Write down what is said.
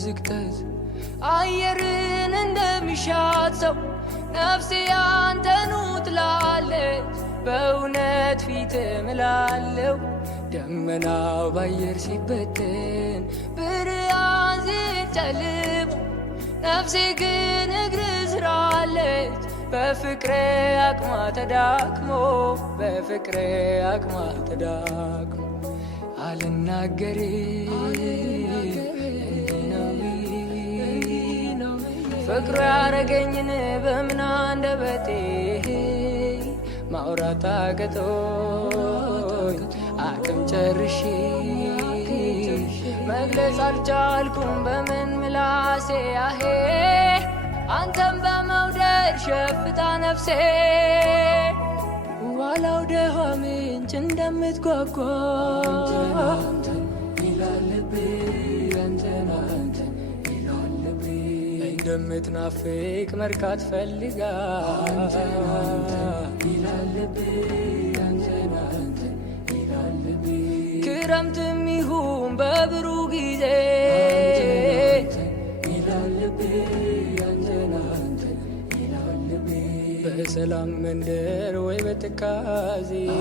በዝግተት አየርን እንደሚሻት ሰው ነፍሴ አንተኑ ትላለች። በእውነት ፊት እምላለው ደመናው ባየር ሲበተን ብርሃን ሲጨልም ነፍሴ ግን እግር ስራለች። በፍቅሬ አቅሟ ተዳክሞ በፍቅሬ አቅሟ ተዳክሞ አልናገርም ፍቅሩ ያረገኝን በምን አንደበቴ ማውራት አቅቶኝ አቅም ጨርሼ መግለጽ አልቻልኩም በምን ምላሴ አሄ አንተም በመውደድ ሸፍታ ነፍሴ ዋላው ደሃ ምንጭ እንደምትጓጓ እንደምትናፍቅ መርካት ፈልጋ ክረምትም ይሁን በብሩህ ጊዜ በሰላም መንደር ወይ በትካዜ